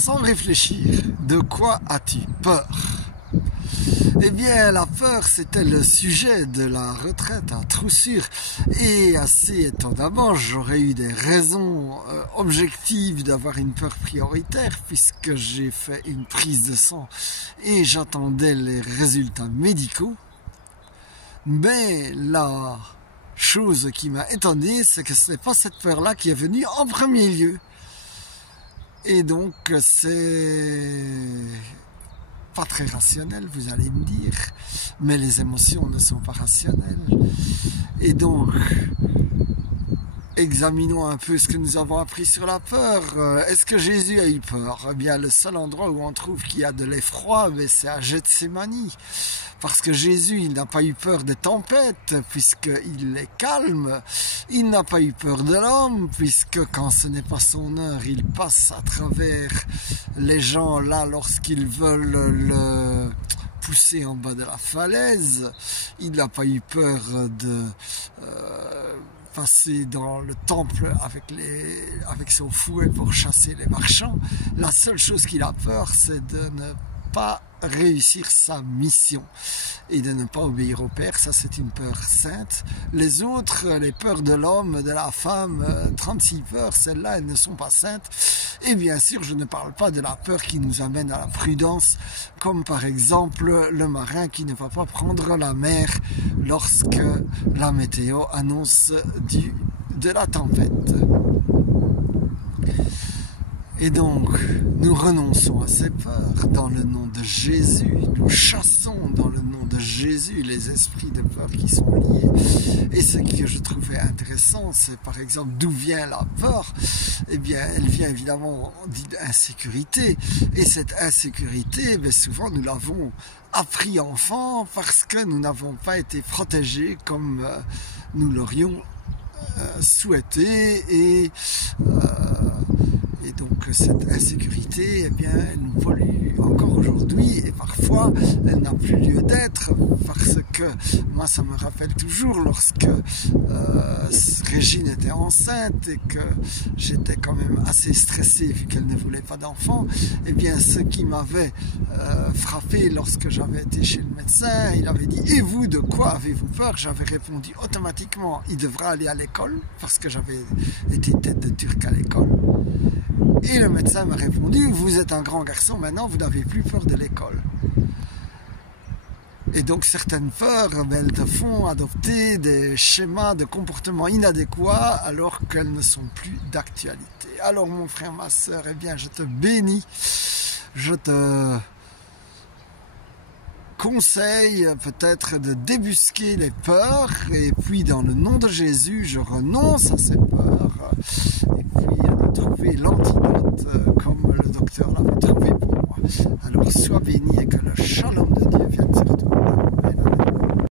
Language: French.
sans réfléchir, de quoi as-tu peur? Eh bien, la peur, c'était le sujet de la retraite à Troussure. Et assez étonnamment, j'aurais eu des raisons objectives d'avoir une peur prioritaire puisque j'ai fait une prise de sang et j'attendais les résultats médicaux. Mais la chose qui m'a étonné, c'est que ce n'est pas cette peur-là qui est venue en premier lieu. Et donc, c'est pas très rationnel, vous allez me dire, mais les émotions ne sont pas rationnelles. Et donc, examinons un peu ce que nous avons appris sur la peur. Est-ce que Jésus a eu peur? Eh bien, le seul endroit où on trouve qu'il y a de l'effroi, c'est à Gethsémanie. Parce que Jésus, il n'a pas eu peur des tempêtes, puisqu'il est calme. Il n'a pas eu peur de l'homme, puisque quand ce n'est pas son heure, il passe à travers les gens là lorsqu'ils veulent le pousser en bas de la falaise. Il n'a pas eu peur de passer dans le temple avec son fouet pour chasser les marchands. La seule chose qu'il a peur, c'est de ne pas réussir sa mission et de ne pas obéir au Père. Ça, c'est une peur sainte. Les autres, les peurs de l'homme, de la femme, 36 peurs, celles-là, elles ne sont pas saintes. Et bien sûr, je ne parle pas de la peur qui nous amène à la prudence, comme par exemple le marin qui ne va pas prendre la mer lorsque la météo annonce de la tempête. Et donc, nous renonçons à ces peurs dans le nom de Jésus. Nous chassons dans le nom de Jésus les esprits de peur qui sont liés. Et ce que je trouvais intéressant, c'est par exemple d'où vient la peur. Eh bien, elle vient évidemment d'insécurité. Et cette insécurité, souvent nous l'avons appris enfant parce que nous n'avons pas été protégés comme nous l'aurions souhaité. Et donc cette insécurité, eh bien, elle nous pollue encore aujourd'hui et parfois elle n'a plus lieu d'être parce que moi ça me rappelle toujours lorsque Régine était enceinte et que j'étais quand même assez stressé vu qu'elle ne voulait pas d'enfant. Eh bien, ce qui m'avait frappé lorsque j'avais été chez le médecin, il avait dit: et vous, de quoi avez-vous peur? J'avais répondu automatiquement: il devra aller à l'école, parce que j'avais été tête de turc à l'école. Et le médecin m'a répondu: vous êtes un grand garçon, maintenant vous n'avez plus peur de l'école. Et donc certaines peurs, elles te font adopter des schémas de comportement inadéquats alors qu'elles ne sont plus d'actualité. Alors mon frère, ma soeur, eh bien je te bénis, je te conseille peut-être de débusquer les peurs et puis dans le nom de Jésus, je renonce à ces peurs et puis de trouver l'antidote comme le docteur l'avait trouvé pour moi. Alors sois béni et que le shalom de